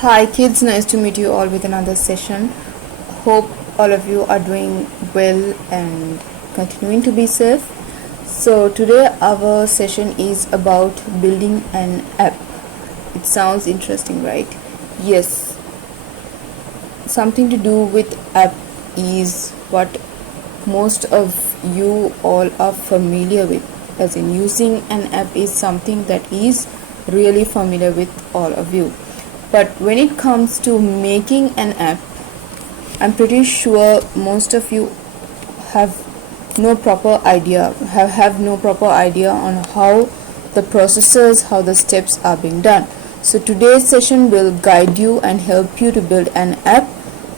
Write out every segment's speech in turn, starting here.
Hi kids, nice to meet you all with another session. Hope all of you are doing well and continuing to be safe. So today our session is about building an app. It sounds interesting, right? Yes, something to do with app is what most of you all are familiar with, as in using an app is something that is really familiar with all of you. But when it comes to making an app, I'm pretty sure most of you have no proper idea on how the processes, how the steps are being done. So today's session will guide you and help you to build an app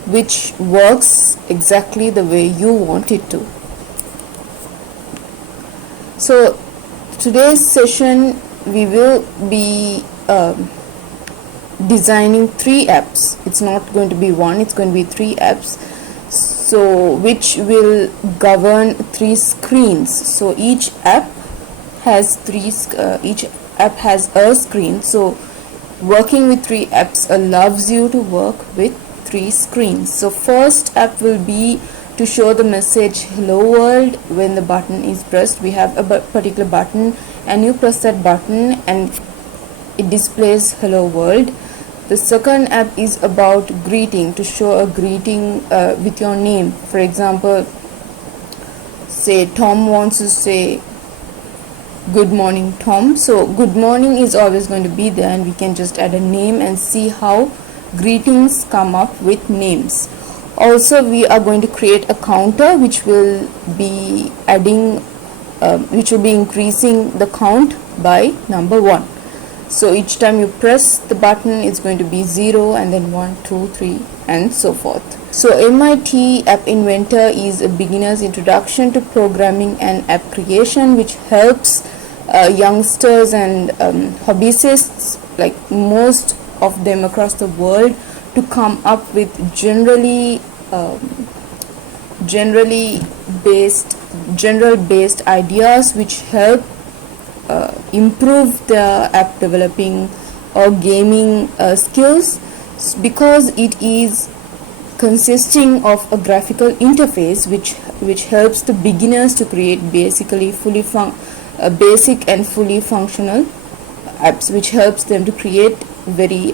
which works exactly the way you want it to. So today's session we will be designing 3 apps. It's not going to be one, it's going to be 3 apps, so which will govern 3 screens. So each app has a screen. So working with 3 apps allows you to work with 3 screens. So first app will be to show the message hello world when the button is pressed. We have a particular button and you press that button and it displays hello world. The second app is about greeting, to show a greeting with your name. For example, say Tom wants to say good morning Tom, so good morning is always going to be there and we can just add a name and see how greetings come up with names. Also we are going to create a counter which will be increasing the count by number 1. So each time you press the button it's going to be 0 and then 1, 2, 3 and so forth. So MIT App Inventor is a beginner's introduction to programming and app creation, which helps youngsters and hobbyists, like most of them across the world, to come up with general based ideas which help improve their app developing or gaming skills, because it is consisting of a graphical interface which helps the beginners to create basically basic and fully functional apps, which helps them to create very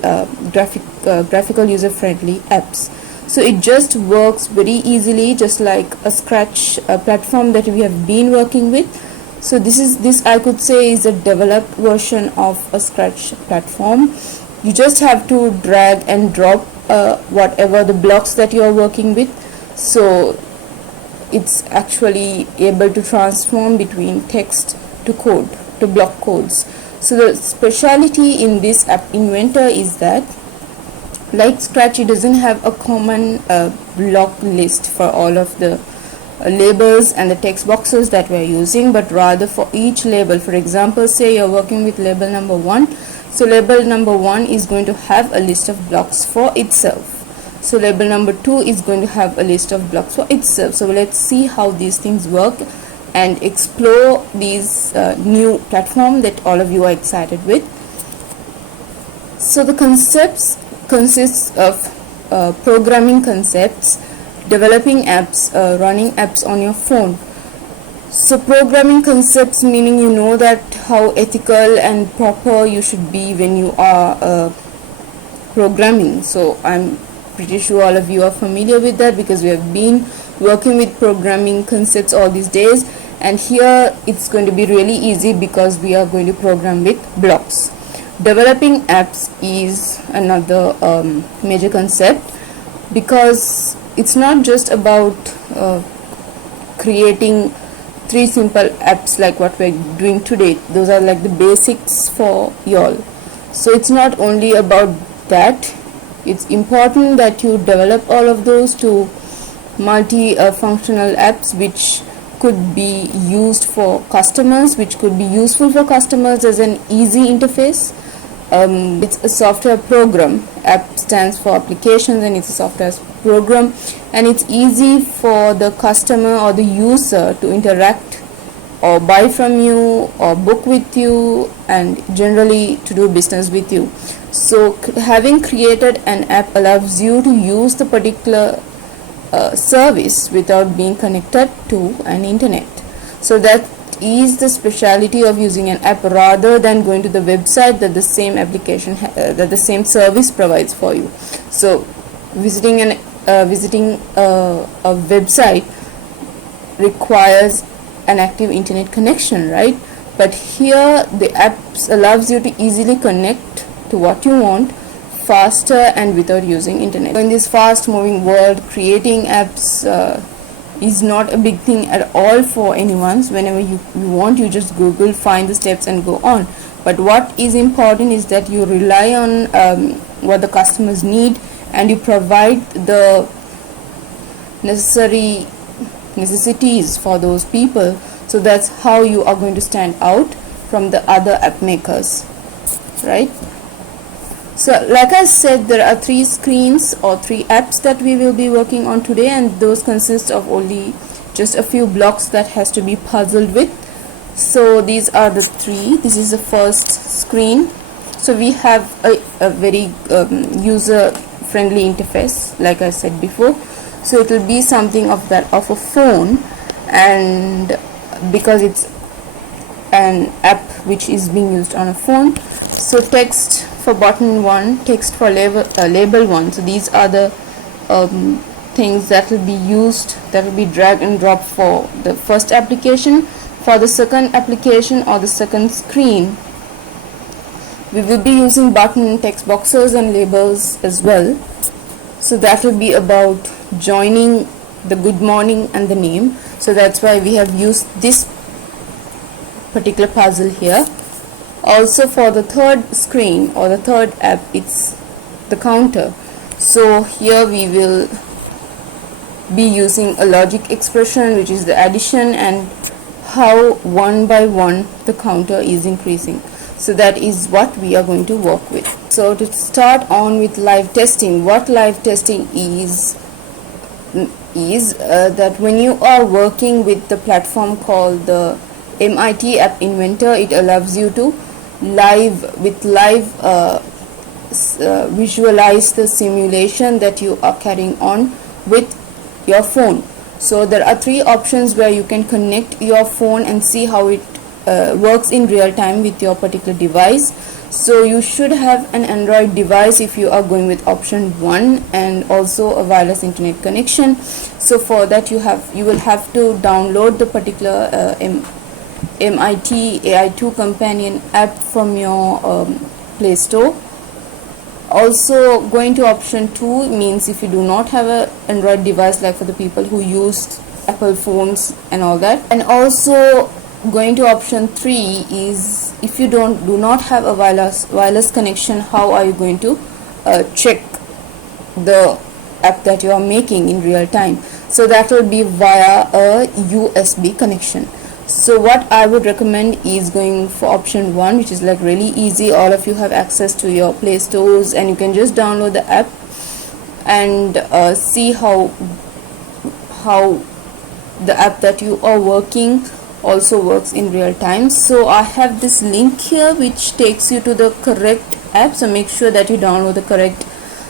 graphical user friendly apps. So it just works very easily, just like a Scratch platform that we have been working with. So this I could say is a developed version of a Scratch platform. You just have to drag and drop whatever the blocks that you are working with, so it's actually able to transform between text to code, to block codes. So the speciality in this App Inventor is that, like Scratch, it doesn't have a common block list for all of the labels and the text boxes that we're using, but rather for each label. For example, say you're working with label number 1, so label number 1 is going to have a list of blocks for itself. So label number 2 is going to have a list of blocks for itself. So let's see how these things work and explore these new platform that all of you are excited with. So the concepts consists of programming concepts, developing apps, running apps on your phone. So programming concepts, meaning you know that how ethical and proper you should be when you are programming. So I'm pretty sure all of you are familiar with that, because we have been working with programming concepts all these days, and here it's going to be really easy because we are going to program with blocks. Developing apps is another major concept, because it's not just about creating 3 simple apps like what we're doing today. Those are like the basics for y'all. So it's not only about that. It's important that you develop all of those to multi-functional apps which could be used for customers, which could be useful for customers as an easy interface. It's a software program. App stands for applications and it's a software program, and it's easy for the customer or the user to interact or buy from you or book with you and generally to do business with you. So having created an app allows you to use the particular service without being connected to an internet. So that is the speciality of using an app rather than going to the website that the same application that the same service provides for you. So visiting a website requires an active internet connection, right? But here the apps allows you to easily connect to what you want faster and without using internet. In this fast moving world, creating apps is not a big thing at all for anyone. Whenever you want, you just Google, find the steps and go on. But what is important is that you rely on what the customers need and you provide the necessities for those people. So that's how you are going to stand out from the other app makers, right? So like I said, there are 3 screens or 3 apps that we will be working on today, and those consist of only just a few blocks that has to be puzzled with. So these are the 3. This is the first screen. So we have a very user friendly interface, like I said before. So it will be something of a phone, and because it's an app which is being used on a phone. So text for button 1, text for label 1. So these are the things that will be used, that will be drag and drop for the first application. For the second application or the second screen, we will be using button, text boxes and labels as well. So that will be about joining the good morning and the name. So that's why we have used this particular puzzle here. Also for the third screen or the third app, it's the counter. So here we will be using a logic expression, which is the addition, and how one by one the counter is increasing. So that is what we are going to work with. So to start on with live testing, what live testing is that when you are working with the platform called the MIT App Inventor, it allows you to visualize the simulation that you are carrying on with your phone. So there are 3 options where you can connect your phone and see how it works in real time with your particular device. So you should have an Android device if you are going with option 1, and also a wireless internet connection. So for that you will have to download the particular MIT AI2 companion app from your Play Store. Also going to option 2 means if you do not have an Android device, like for the people who use Apple phones and all that. And also going to option 3 is if you do not have a wireless connection, how are you going to check the app that you are making in real time? So that will be via a USB connection. So what I would recommend is going for option 1, which is like really easy. All of you have access to your Play Stores and you can just download the app and see how the app that you are working also works in real time. So I have this link here which takes you to the correct app, so make sure that you download the correct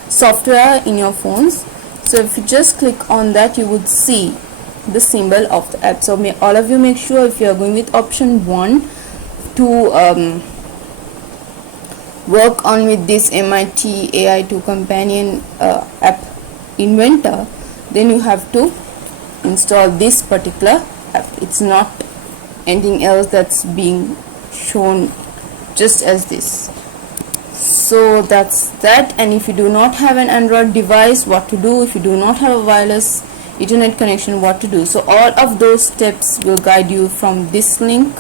software in your phones. So if you just click on that, you would see the symbol of the app. So all of you make sure, if you are going with option 1 to work on with this MIT AI2 companion app inventor, then you have to install this particular app. It's not anything else that's being shown just as this. So that's that. And if you do not have an Android device, what to do? If you do not have a wireless internet connection, what to do? So all of those steps will guide you from this link.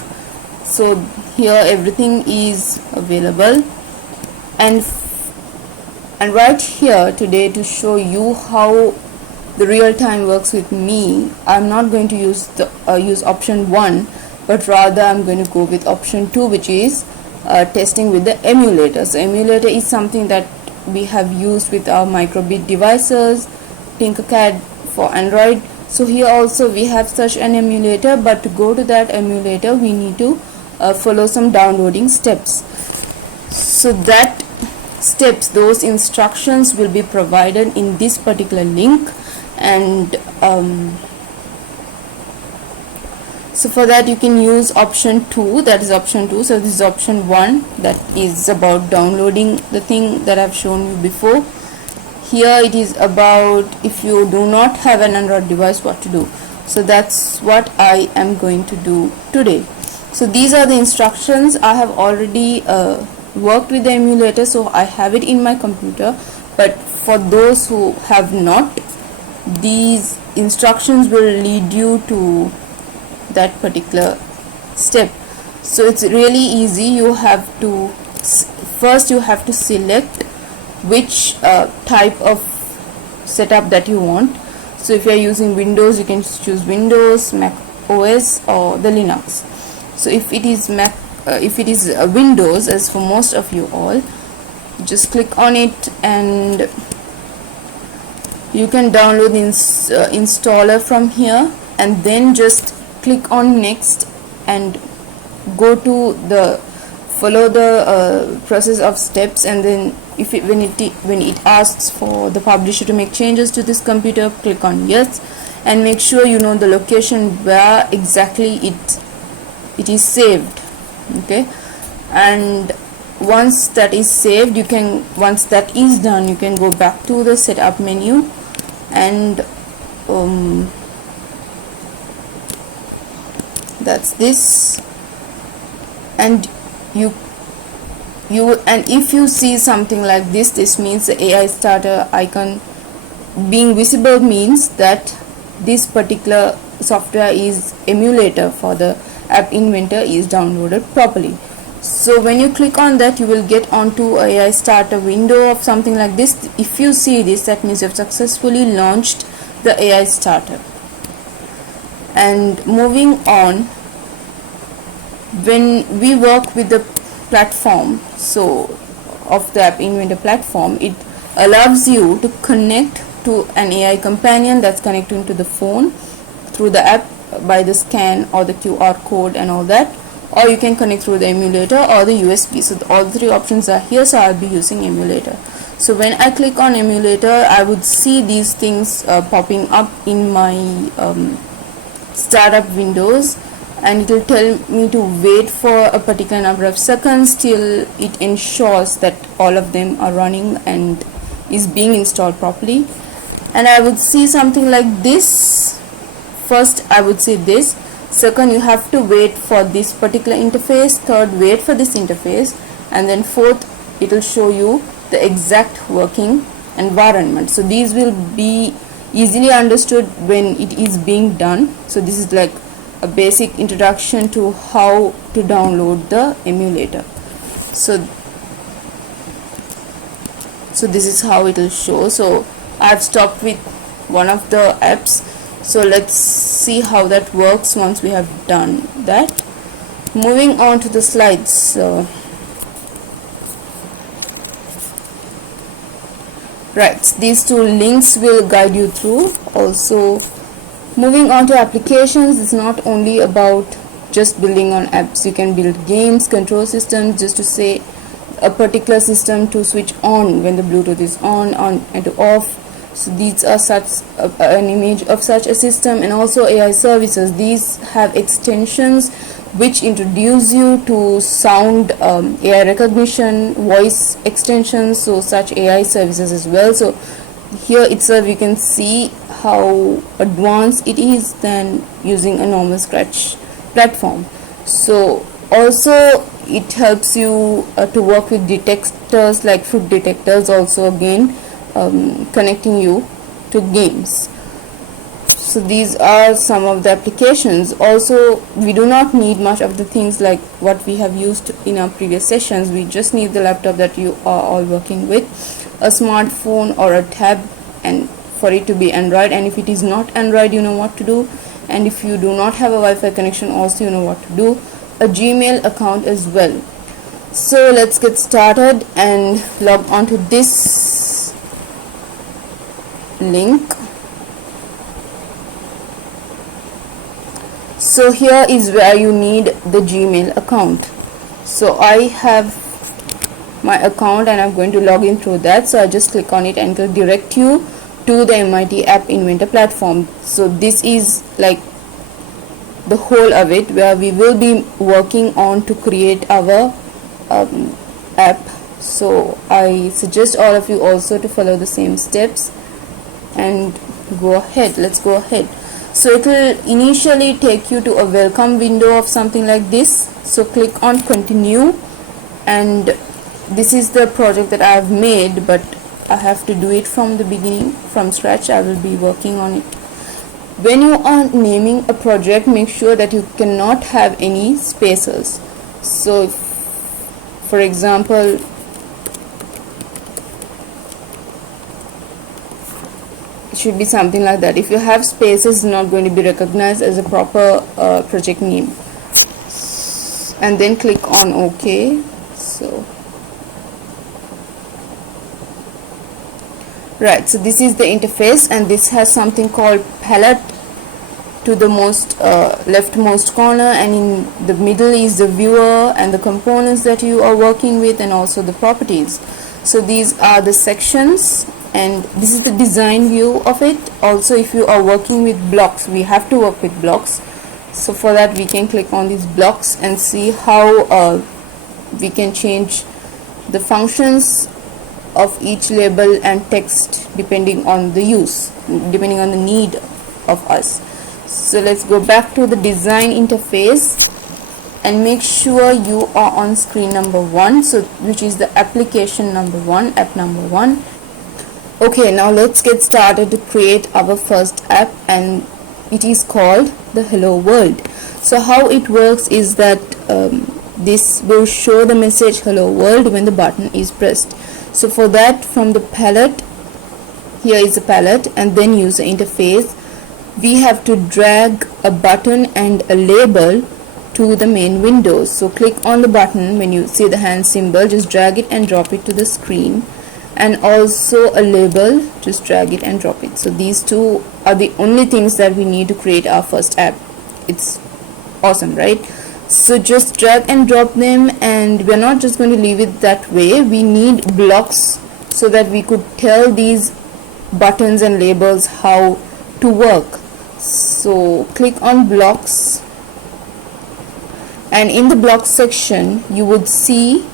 So here everything is available, and right here today to show you how the real time works with me, I'm not going to use option 1, but rather I'm going to go with option 2, which is testing with the emulator. So emulator is something that we have used with our microbit devices, Tinkercad for Android, So here also we have such an emulator, but to go to that emulator we need to follow some downloading steps. So that steps, those instructions will be provided in this particular link, and so for that you can use option 2, that is option 2. So this is option 1, that is about downloading the thing that I've shown you before. Here it is about if you do not have an Android device, what to do. So that's what I am going to do today. So these are the instructions. I have already worked with the emulator, so I have it in my computer, but for those who have not, these instructions will lead you to that particular step. So it's really easy. You have to first you have to select which type of setup that you want. So if you are using Windows, you can choose Windows, Mac OS, or the Linux. So if it is Windows, as for most of you all, just click on it and you can download the installer from here, and then just click on next and go to the follow the process of steps, and then when it asks for the publisher to make changes to this computer, click on yes, and make sure you know the location where exactly it is saved. Okay, and once that is saved, once that is done, you can go back to the setup menu, and that's this, and and if you see something like this means the AI starter icon being visible, means that this particular software is emulator for the App Inventor is downloaded properly. So when you click on that, you will get onto AI starter window of something like this. If you see this, that means you have successfully launched the AI starter. And moving on, when we work with the platform, so of the App Inventor platform, it allows you to connect to an AI companion that's connecting to the phone through the app by the scan or the QR code and all that, or you can connect through the emulator or the USB. So all three options are here, so I'll be using emulator. So when I click on emulator, I would see these things popping up in my startup windows, and it will tell me to wait for a particular number of seconds till it ensures that all of them are running and is being installed properly. And I would see something like this. First I would say this, second you have to wait for this particular interface, third wait for this interface, and then fourth it will show you the exact working environment. So these will be easily understood when it is being done. So this is like a basic introduction to how to download the emulator. So this is how it will show. So I've stopped with one of the apps, so let's see how that works once we have done that. Moving on to the slides. Right, these two links will guide you through. Also, moving on to applications, it's not only about just building on apps. You can build games, control systems, just to say a particular system to switch on when the Bluetooth is on and off. So these are such an image of such a system. And also AI services, these have extensions which introduce you to sound, AI recognition, voice extensions, so such AI services as well. So here itself you can see how advanced it is than using a normal Scratch platform. So also it helps you to work with detectors like fruit detectors, also again connecting you to games. So these are some of the applications. Also, we do not need much of the things like what we have used in our previous sessions. We just need the laptop that you are all working with, a smartphone or a tab, and for it to be Android. And if it is not Android, you know what to do. And if you do not have a Wi-Fi connection, also you know what to do. A Gmail account as well. So let's get started and log on to this link. So here is where you need the Gmail account. So I have my account and I'm going to log in through that. So I just click on it and it will direct you to the MIT App Inventor platform. So this is like the whole of it, where we will be working on to create our app. So I suggest all of you also to follow the same steps and go ahead. Let's go ahead. So it will initially take you to a welcome window of something like this. So click on continue, and this is the project that I have made, but I have to do it from the beginning, from scratch. I will be working on it. When you are naming a project, make sure that you cannot have any spaces. So for example, it should be something like that. If you have spaces, it's not going to be recognized as a proper project name. And then click on OK. So right, so this is the interface, and this has something called palette to the most leftmost corner, and in the middle is the viewer and the components that you are working with, and also the properties. So these are the sections, and this is the design view of it. Also, if you are working with blocks, we have to work with blocks. So for that, we can click on these blocks and see how we can change the functions of each label and text depending on the use, depending on the need of us. So let's go back to the design interface and make sure you are on screen number 1, so which is the application number 1, app number 1. Okay, now let's get started to create our first app, and it is called the Hello World. So how it works is that this will show the message Hello World when the button is pressed. So for that, from the palette, here is the palette, and then user interface, we have to drag a button and a label to the main window. So click on the button when you see the hand symbol, just drag it and drop it to the screen, and also a label, just drag it and drop it. So these two are the only things that we need to create our first app. It's awesome, right? So just drag and drop them, and we're not just going to leave it that way. We need blocks so that we could tell these buttons and labels how to work. So click on blocks, and in the blocks section you would see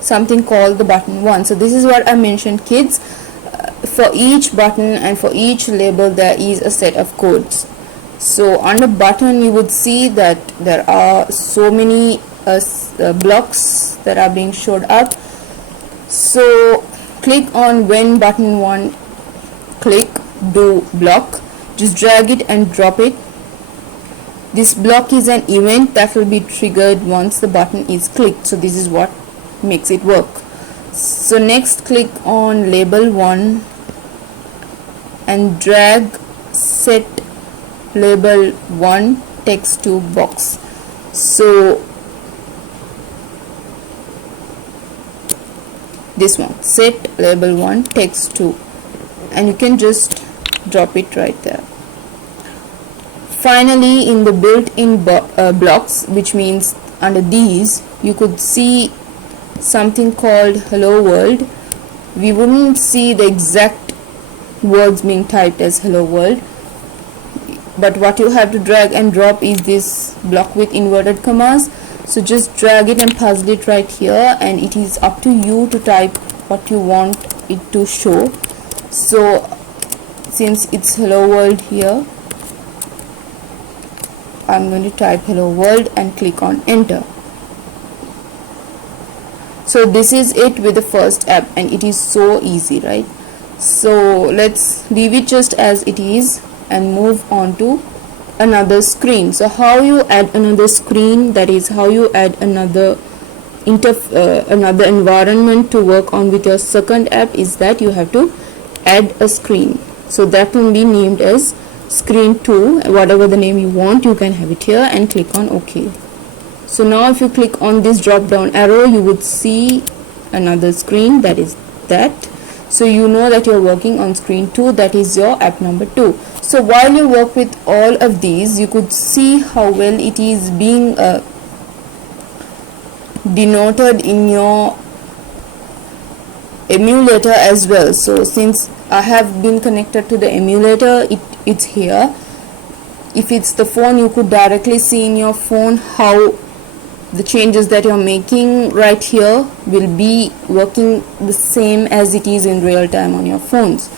something called the button 1. So this is what I mentioned, kids. For each button and for each label there is a set of codes. So on the button you would see that there are so many blocks that are being showed up. So click on when button 1 click do block, just drag it and drop it. This block is an event that will be triggered once the button is clicked. So this is what makes it work. So next click on label 1 and drag set label 1 text to box. So this one, set label 1 text to, and you can just drop it right there. Finally, in the built-in blocks, which means under these you could see something called Hello World. We wouldn't see the exact words being typed as Hello World, but what you have to drag and drop is this block with inverted commas. So just drag it and puzzle it right here, and it is up to you to type what you want it to show. So since it's Hello World here, I'm going to type Hello World and click on enter. So this is it with the first app, and it is so easy, right? So let's leave it just as it is and move on to another screen. So how you add another screen, that is how you add another environment to work on with your second app, is that you have to add a screen. So that will be named as screen 2, whatever the name you want, you can have it here, and click on OK. So now if you click on this drop down arrow, you would see another screen, that is that. So you know that you're working on screen 2, that is your app number 2. So while you work with all of these, you could see how well it is being denoted in your emulator as well. So since I have been connected to the emulator, it's here. If it's the phone, you could directly see in your phone how the changes that you're making right here will be working the same as it is in real time on your phones.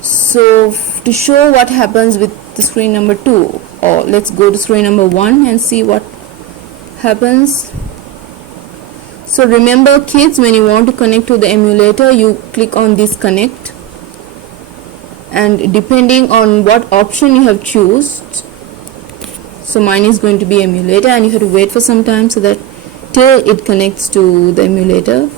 So to show what happens with the screen number 2, or let's go to screen number 1 and see what happens. So remember kids, when you want to connect to the emulator, you click on this connect, and depending on what option you have chosen, so mine is going to be emulator, and you have to wait for some time so that till it connects to the emulator.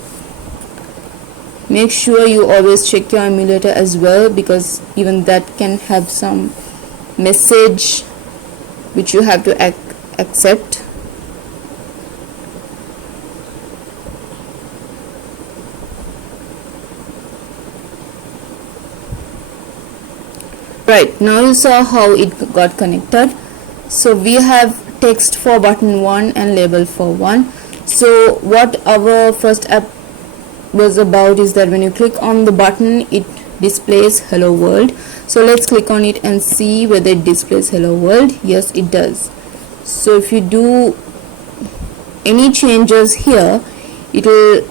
Make sure you always check your emulator as well, because even that can have some message which you have to accept. Right, now you saw how it got connected. So we have text for button 1 and label for 1. So what our first app was about is that when you click on the button, it displays hello world. So let's click on it and see whether it displays hello world. Yes, it does. So if you do any changes here, it will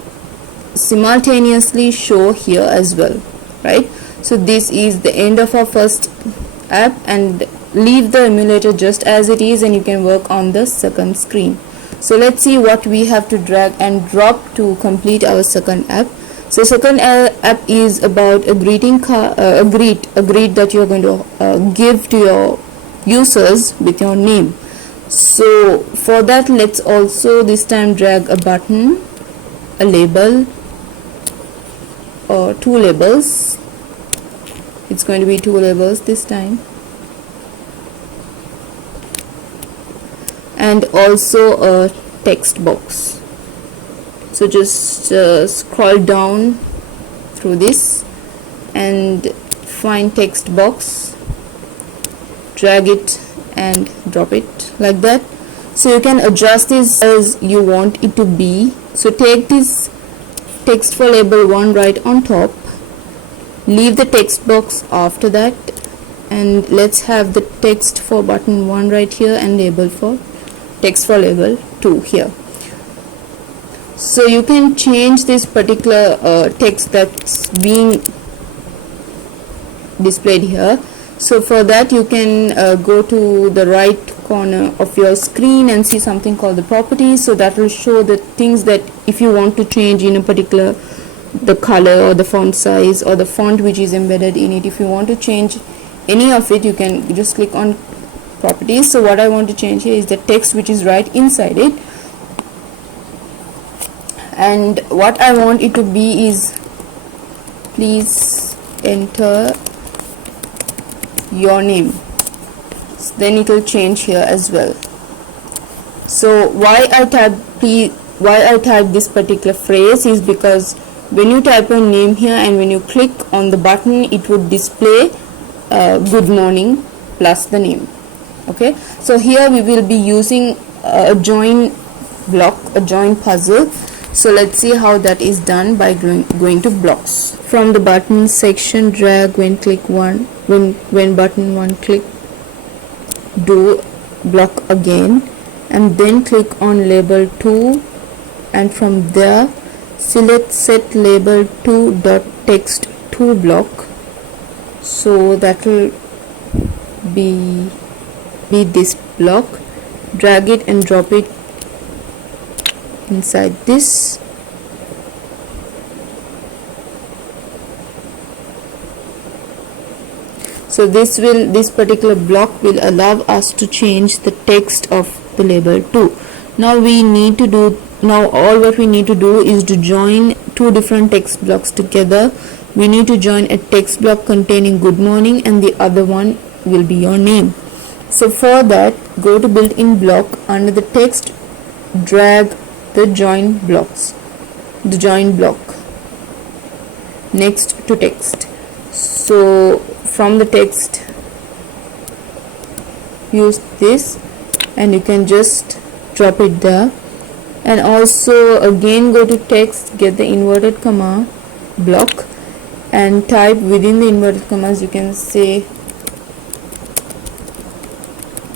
simultaneously show here as well, right? So this is the end of our first app, and leave the emulator just as it is, and you can work on the second screen. So let's see what we have to drag and drop to complete our second app. So second app is about a greeting card, a greet that you're going to give to your users with your name. So for that, let's also this time drag a button, a label, or 2 labels. It's going to be 2 labels this time, and also a text box. So just scroll down through this and find text box, drag it and drop it like that. So you can adjust this as you want it to be. So take this text for label 1 right on top, leave the text box after that, and let's have the text for button 1 right here and label for text for label 2 here. So you can change this particular text that's being displayed here. So for that, you can go to the right corner of your screen and see something called the properties. So that will show the things that if you want to change in a particular, the color or the font size or the font which is embedded in it, if you want to change any of it, you can just click on properties. So what I want to change here is the text which is right inside it, and what I want it to be is please enter your name. Then it will change here as well. So why I type this particular phrase is because when you type your name here and when you click on the button, it would display good morning plus the name. Okay, so here we will be using a join block, a join puzzle. So let's see how that is done by going to blocks. From the button section, drag when click 1, when button 1 click, do block again, and then click on label 2, and from there select set label 2 dot text 2 block. So that will be this block. Drag it and drop it inside this. So this particular block will allow us to change the text of the label 2. Now all what we need to do is to join 2 different text blocks together. We need to join a text block containing good morning, and the other one will be your name. So for that, go to built-in block, under the text drag the join block. next to text. So from the text, use this and you can just drop it there. And also again go to text, get the inverted comma block and type within the inverted commas, you can say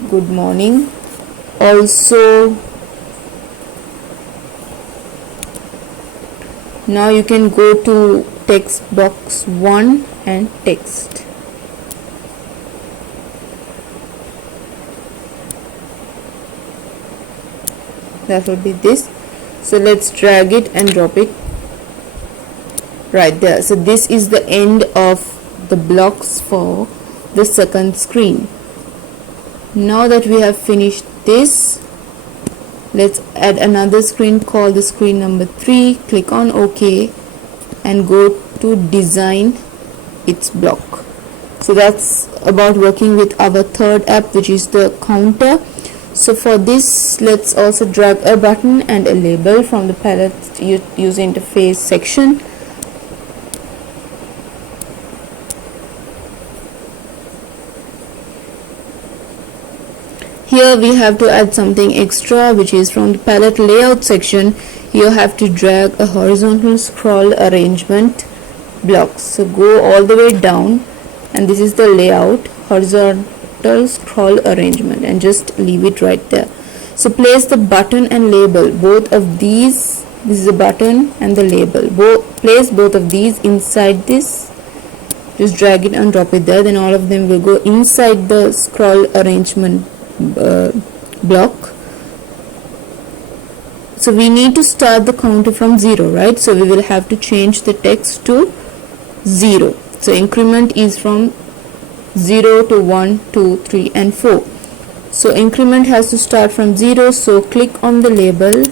good morning. Also now you can go to text box 1 and text. That would be this. So let's drag it and drop it right there. So this is the end of the blocks for the second screen. Now that we have finished this, let's add another screen called the screen number 3. Click on OK and go to design its block. So that's about working with our third app, which is the counter. So for this, let's also drag a button and a label from the palette user interface section. Here we have to add something extra, which is from the palette layout section. You have to drag a horizontal scroll arrangement block. So go all the way down, and this is the layout horizontal scroll arrangement, and just leave it right there. So place the button and label, both of these. This is the button and the label. Place both of these inside this. Just drag it and drop it there. Then all of them will go inside the scroll arrangement block. So we need to start the counter from 0, right? So we will have to change the text to 0. So increment is from 0 to 1, 2, 3 and 4. So increment has to start from 0. So click on the label,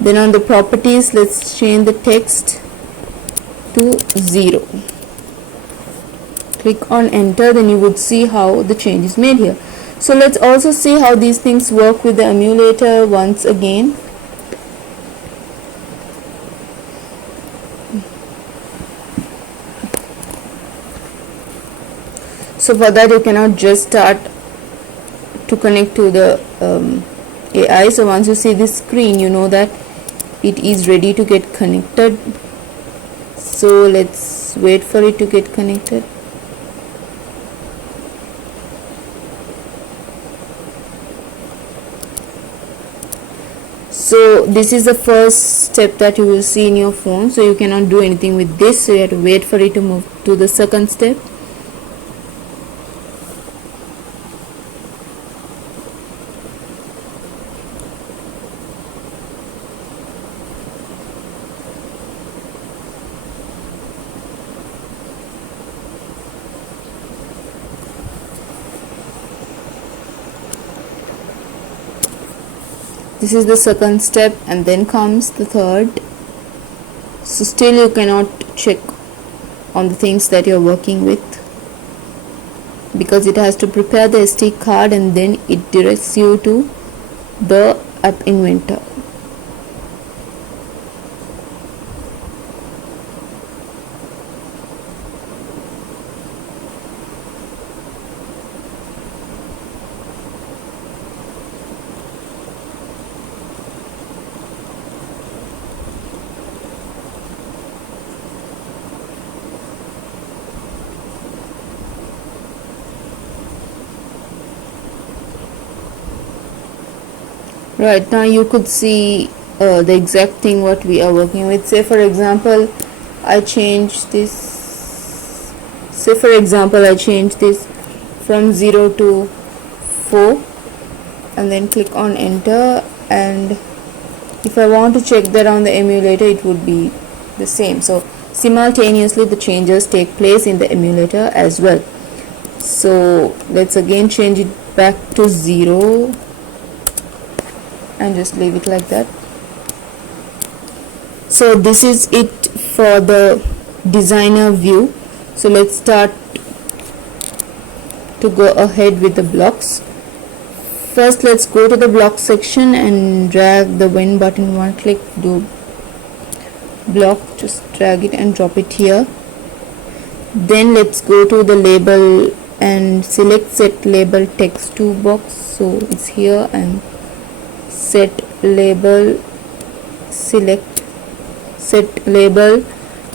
then on the properties, let's change the text to 0. Click on enter, then you would see how the change is made here. So let's also see how these things work with the emulator once again. So for that, you cannot just start to connect to the AI. So once you see this screen, you know that it is ready to get connected. So let's wait for it to get connected. So this is the first step that you will see in your phone. So you cannot do anything with this. So you have to wait for it to move to the second step. This is the second step, and then comes the third. So still you cannot check on the things that you're working with, because it has to prepare the SD card and then it directs you to the app inventor. Right, now you could see the exact thing what we are working with. Say for example, I change this. Say for example, I change this from 0 to 4, and then click on enter. And if I want to check that on the emulator, it would be the same. So simultaneously, the changes take place in the emulator as well. So let's again change it back to 0. And just leave it like that. So this is it for the designer view. So let's start to go ahead with the blocks. First, let's go to the block section and drag the when button, one click, do block, just drag it and drop it here. Then let's go to the label and select set label text to box. So it's here, and set label, select set label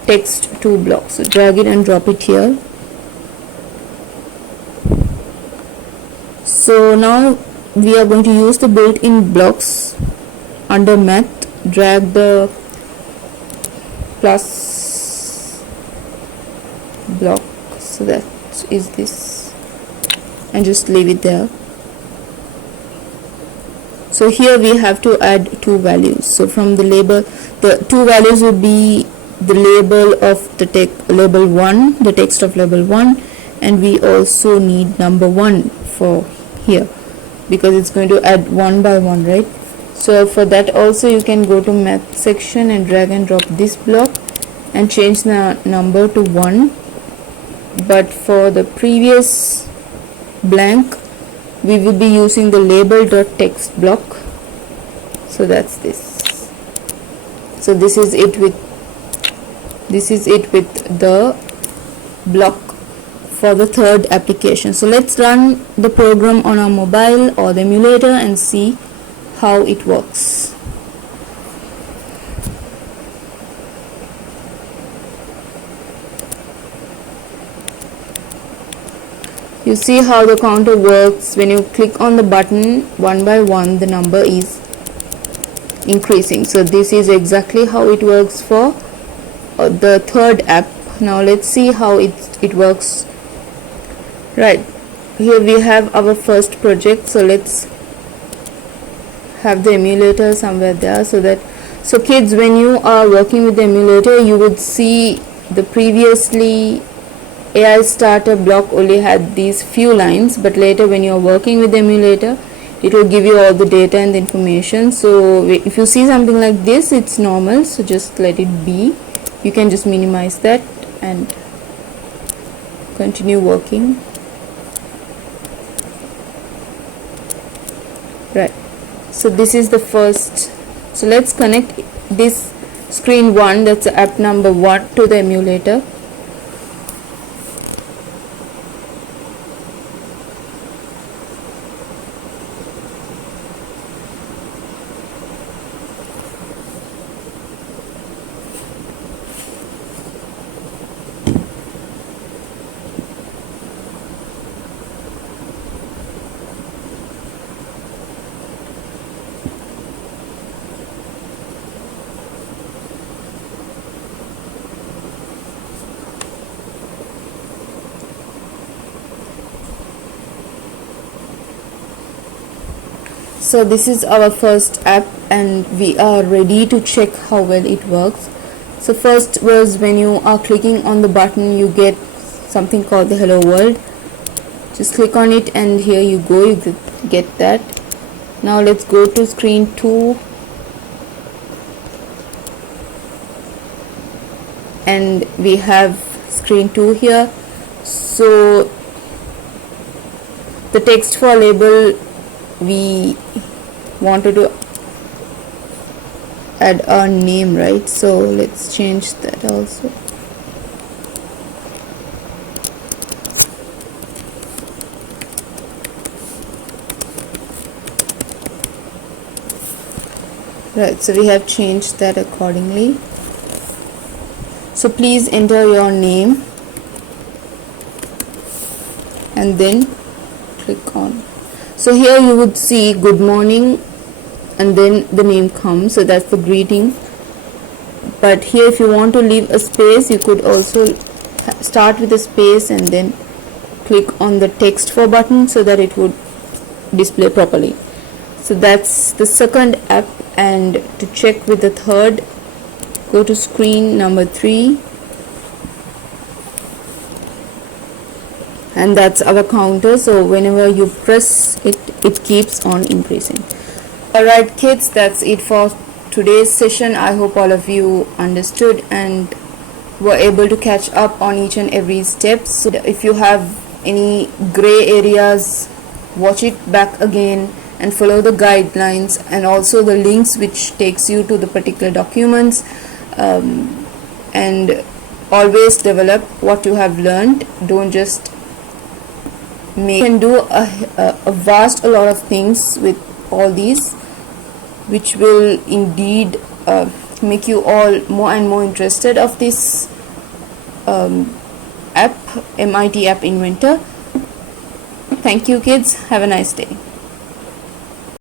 text to block. So drag it and drop it here. So now we are going to use the built-in blocks under math. Drag the plus block, so that is this, and just leave it there. So here we have to add two values. So from the label, the two values will be the label of the label 1, the text of label 1, and we also need number 1 for here, because it's going to add one by one, right? So for that also you can go to math section and drag and drop this block and change the number to 1. But for the previous blank, we will be using the label.text block. So that's this. So this is it with the block for the third application. So let's run the program on our mobile or the emulator and see how it works. You see how the counter works. When you click on the button, one by one the number is increasing. So this is exactly how it works for the third app. Now let's see how it works. Right, here we have our first project. So let's have the emulator somewhere there, so kids, when you are working with the emulator, you would see the previously AI starter block only had these few lines, but later when you are working with the emulator, it will give you all the data and the information. So if you see something like this, it's normal, so just let it be. You can just minimize that and continue working. Right, so this is the first. So let's connect this screen 1, that's app number 1, to the emulator. So this is our first app, and we are ready to check how well it works. So first was when you are clicking on the button, you get something called the hello world. Just click on it and here you go, you get that. Now let's go to screen 2, and we have screen 2 here. So the text for label, we wanted to add our name, right? So let's change that also. Right, so we have changed that accordingly. So please enter your name and then click on. So here you would see good morning and then the name comes, so that's the greeting. But here if you want to leave a space, you could also start with a space and then click on the text for button so that it would display properly. So that's the second app, and to check with the third, go to screen number 3, and that's our counter. So whenever you press it, it keeps on increasing. Alright kids, that's it for today's session. I hope all of you understood and were able to catch up on each and every step. So if you have any gray areas, watch it back again and follow the guidelines and also the links which takes you to the particular documents. and always develop what you have learned. Don't just make. You can do a lot of things with all these, which will indeed make you all more and more interested of this app, MIT App Inventor. Thank you, kids. Have a nice day.